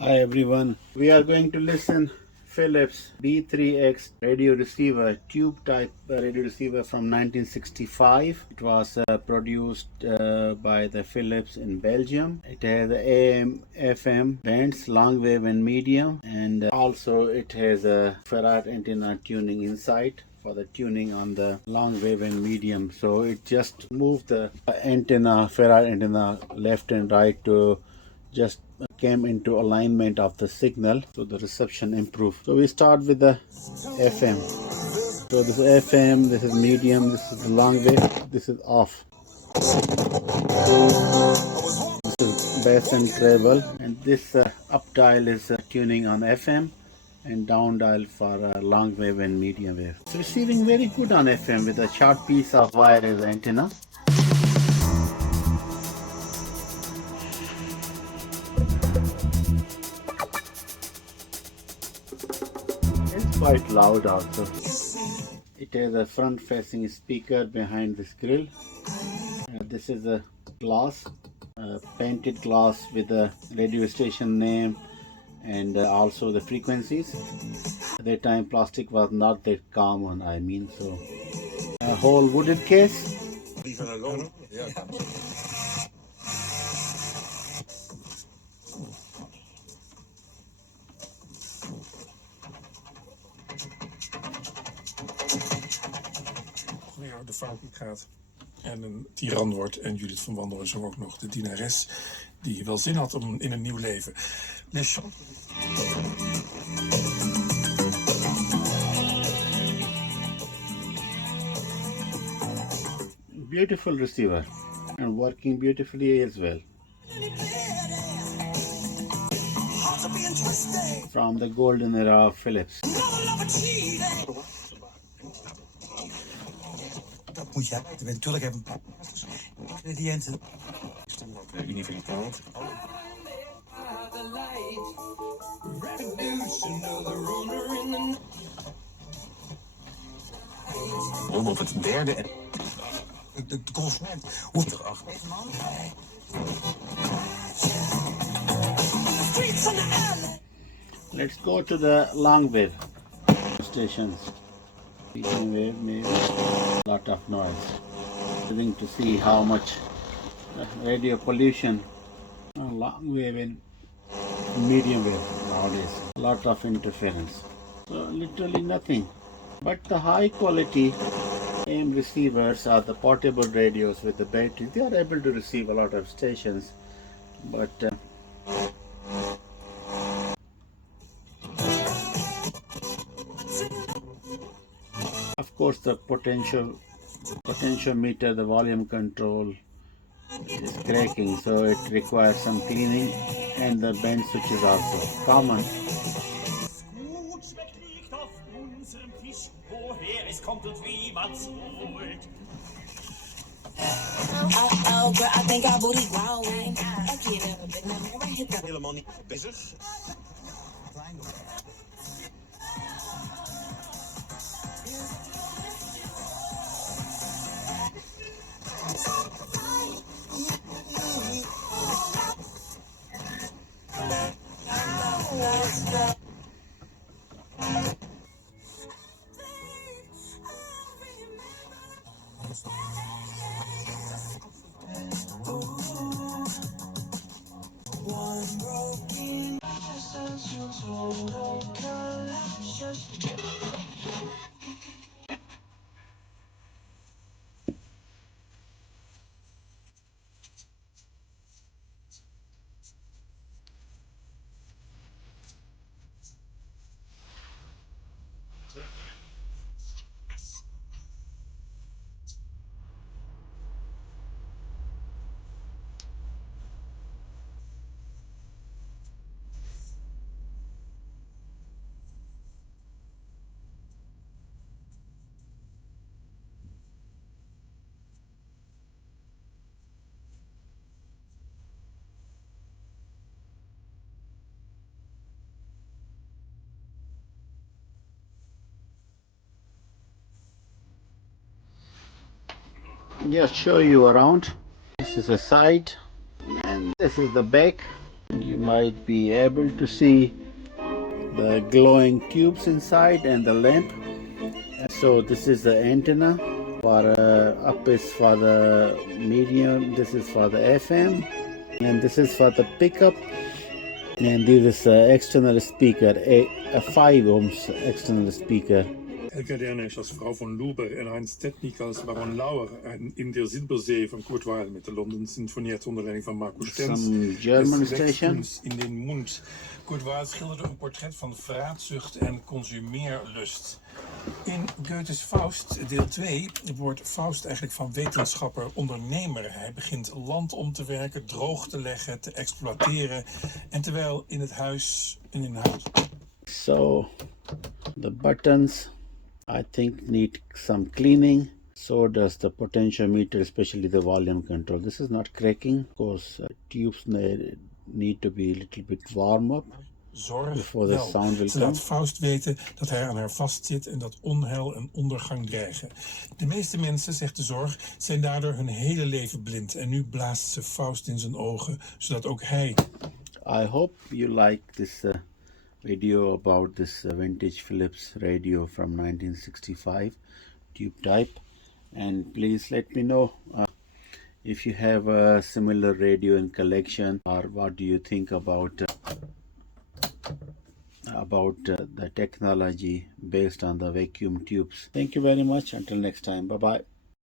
Hi everyone. We are going to listen Philips B3X radio receiver, tube type radio receiver from 1965. It was produced by the Philips in Belgium. It has AM, FM bands, long wave and medium, and also it has a Farad antenna tuning inside for the tuning on the long wave and medium. So it just moved the antenna, Farad antenna left and right to just came into alignment of the signal, so the reception improved. So we start with the FM. So this is FM, this is medium, this is long wave, this is off. This is bass and treble, and this up dial is tuning on FM and down dial for long wave and medium wave. It's receiving very good on FM with a short piece of wire as antenna. It's quite loud also. It has a front facing speaker behind this grill. This is a glass, painted glass with the radio station name and also the frequencies. At that time plastic was not that common, so a whole wooden case. Weer de fout gaat en een tiran wordt. En Judith van Wandel is ook nog de dienares die wel zin had om in een nieuw leven. Beautiful receiver and working beautifully as well. From the golden era of Philips. Dat moet je weten. Natuurlijk hebben we een paar ingrediënten. Universiteit. Op het derde. De consument hoeft er achter. Let's go to the long wave stations. Medium wave, maybe a lot of noise. Looking to see how much radio pollution, long wave and medium wave nowadays. A lot of interference. So literally nothing. But the high quality AM receivers are the portable radios with the battery. They are able to receive a lot of stations, but of course the potentiometer, the volume control is cracking, so it requires some cleaning, and the bend switch is also common. Oh, girl, I think our booty growing. Helemaal niet bezig. Just show you around. This is the side and this is the back. You might be able to see the glowing tubes inside and the lamp. So this is the antenna. For up is for the medium, this is for the FM, and this is for the pickup. And this is external speaker, a 5 ohms external speaker. Helga Dernesch als vrouw van Luber en Heinz Tetnik als baron Lauer in der Silbersee van Kurt Weill met de London Sinfonietta onder leiding van Marco Stenz. Some German station. In den Mund. Kurt Weill schilderde een portret van vraatzucht en consumeerlust. In Goethes Faust, deel 2, wordt Faust eigenlijk van wetenschapper ondernemer. Hij begint land om te werken, droog te leggen, te exploiteren. En terwijl in het huis... So, the buttons, I think, need some cleaning. So does the potentiometer, especially the volume control. This is not cracking. Of course, tubes need to be a little bit warm up. Zorg before the sound will Ze come. laat Faust weten dat hij aan haar vastzit en dat onheil en ondergang dreigen. De meeste mensen, zegt de zorg, zijn daardoor hun hele leven blind. En nu blaast ze Faust in zijn ogen, zodat ook hij... I hope you like this video about this vintage Philips radio from 1965, tube type. And please let me know if you have a similar radio in collection, or what do you think about the technology based on the vacuum tubes. Thank you very much. Until next time. Bye bye.